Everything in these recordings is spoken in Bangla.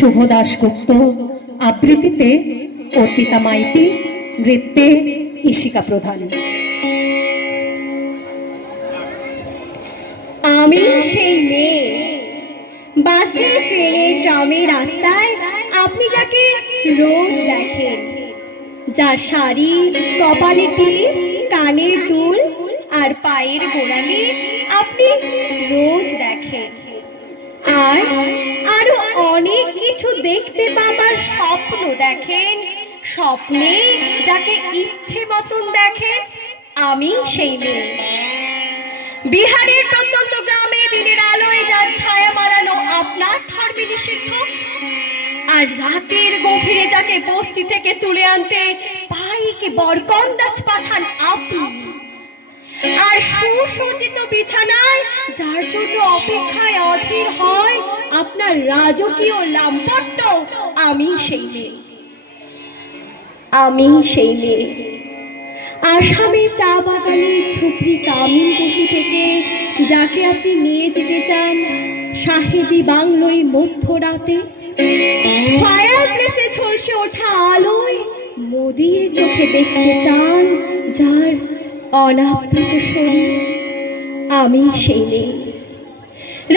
শুভ দাশগুপ্ত, আবৃত্তিতে অর্পিতা মাইতি, নৃত্যে ইশিকা প্রধান। আমি সেই মেয়ে, বাসে ট্রেনে ট্রামে রাস্তায় আপনি যাকে রোজ দেখেন, যার শাড়ি, কপালে টিপ, কানের দুল আর পায়ের গোড়ালি আপনি রোজ দেখেন। আর আরো অনেক কিছু দেখতে পাবার স্বপ্ন দেখেন, স্বপ্নে যাকে ইচ্ছে মতন দেখেন। আমি সেই মেয়ে। বিহারের প্রত্যন্ত গ্রামে দিনের আলোয় যার ছায়া মারানো আপনার ধর্মে নিষিদ্ধ, আর রাতের গভীরে যাকে বস্তি থেকে তুলে আনতে পাইকে বরকন্দাজ পাঠান আপনি, আর সুসজ্জিত বিছানায় যার জন্য অপেক্ষায় অধীর হয় আপনার রাজকীয় লাম্পট্য। আমি সেই মেয়ে। আমি সেই মেয়ে। আসামে চা বাগানে ঝুপড়ি কামিন কুঠি থেকে যাকে আপনি নিয়ে যেতে চান সাহেবি বাংলোয় মধ্যরাতে, ফায়ার প্লেসে ঝলসে ওঠা আলোয় মোদির চোখে দেখতে চান যার অনাবৃত শরীর। আমি সেই মেয়ে।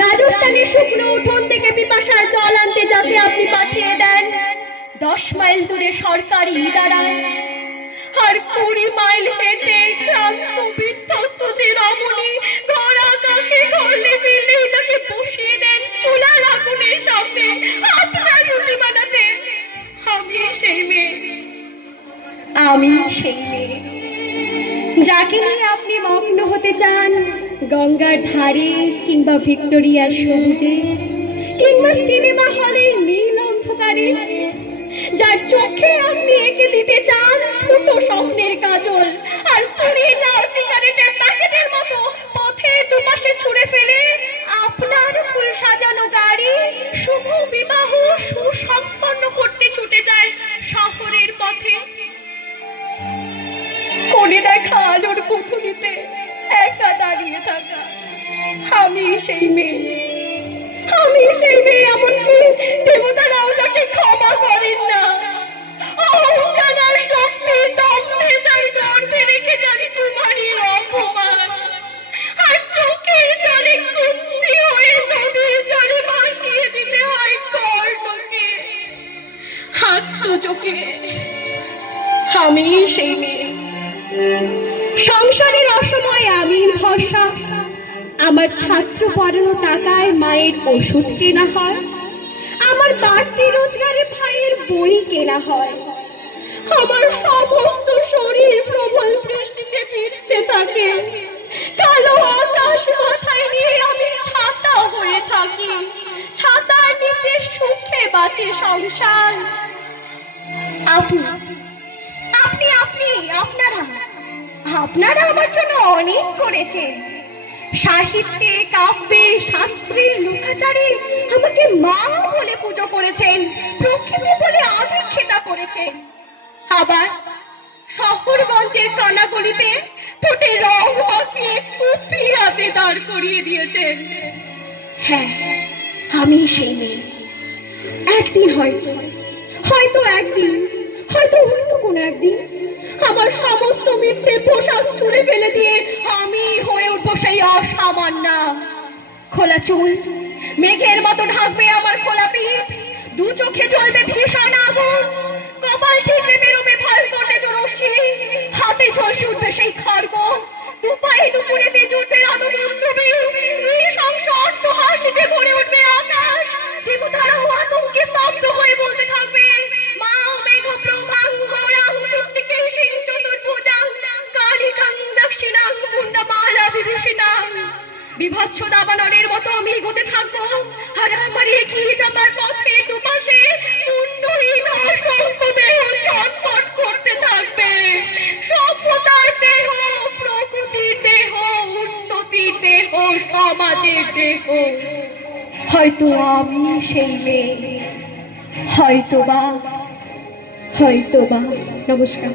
রাজস্থানের শুকনো উঠোন থেকে পিপাসার জল আনতে যাতে আপনি পাঠিয়ে দেন 10 মাইল দূরে সরকারি ইদারায়, আর 20 মাইল হেঁটে ক্লান্ত বিধ্বস্ত যে রমণী গড়া কাকে করলে ফিরলে যাকে বসিয়ে দেন চুলার আগুনের সামনে আপনার রুটি বানাতে। আমি সেই মেয়ে। আমি সেই মেয়ে যাকে নিয়ে আপনি মগ্ন হতে চান গঙ্গার ধারে কিংবা ভিক্টোরিয়ার সবুজে কিংবা সিনেমা হলের নীল অন্ধকারে, যার চোখে আপনি এঁকে দিতে চান ছোট স্বপ্নের কাজল, আর পুড়িয়ে যাওয়া সিগারেটের প্যাকেটের মতো পথের দুপাশে ছুঁড়ে ফেলে আপনার ফুল সাজানো গাড়ি শুভ বিবাহ সুসম্পন্ন করতে ছুটে যায় শহরের পথে। কোণে দেখা আলোর পুঁথুলিতে একা দাঁড়িয়ে থাকা। আমি সেই মেয়ে। আমি সেই মেয়ে, এমনকি দেবতারাও যাকে ক্ষমা করেন না। অহংকার আর শক্তি দম্ভে যার গর্ভে রেখে যান কুমারীর অপমান, আর চোখের জলে কুন্তি হয়ে নদীর জলে ভাসিয়ে দিতে হয় কর্ণকে আত্মচোখে। আমি সেই মেয়ে। সংসারের অসময়ে আমি ভরসা। আমার ছাত্র পড়ানো টাকায় মায়ের ওষুধ কেনা হয়, আমার বাড়তি রোজগারে ভাইয়ের বই কেনা হয়। আমার সমস্ত শরীর প্রবল বৃষ্টিতে ভিজতে থাকে, কালো আকাশ মাথায় নিয়ে আমি ছাতা হয়ে থাকি। ছাতার নিচে সুখে বাঁচে সংসার। আপনি আপনি আপনি আপনারা আপনারা আমার জন্য অনেক করেছেন। সাহিত্যে, কাব্যে, শাস্ত্রে, লোকাচারে আমাকে মা বলে পুজো করেছেন, প্রকৃতি বলে আদিক্ষেতা করেছেন। আবার শহরগঞ্জের কানাগলিতে ঠোঁটে রং মাখিয়ে কুপি হাতে দাঁড় করিয়ে দিয়েছেন। হ্যাঁ, আমি সেই মেয়ে। একদিন হয়তো একদিন হয়তো কোনো একদিন আমার সমস্ত মিথ্যে পোশাক ছুঁড়ে ফেলে দিয়ে আমি হয়ে উঠবো সেই অসামান্য। খোলা চুল মেঘের মতো ঢাকবে আমার খোলা পিঠ, দু চোখে জ্বলবে ভীষণ আগুন, কপাল ঠিকরে বেরোবে ভয়ঙ্কর রশ্মি, হাতে ঝলসে উঠবে সেই খড়গ, দু পায়ে দুপুরে বেজে উঠবে রণদুন্দুবি, নৃশংস অট্টহাসিতে ভরে উঠবে আকাশ। দেবতারাও আতঙ্কে স্তব্ধ হয়ে বলতে থাকবে মা মেঘ প্রভাং গৌরাং তুক্তিকে সিং চতুর্ভুজাং কালিকাং দক্ষিণাং পুণ্যমালা বিভূষিতাং। বিভৎস দাবানলের মতো আমি এগোতে থাকবো, আর আমার এগিয়ে যাবার পথে দুপাশে পুণ্যহীন অসংখ্য দেহ ছটফট করতে থাকবে। সভ্যতার দেহ, প্রকৃতির দেহ, উন্নতির দেহ, সমাজের দেহ। হয়তো আমি সেই মেয়ে, হয়তোবা। নমস্কার।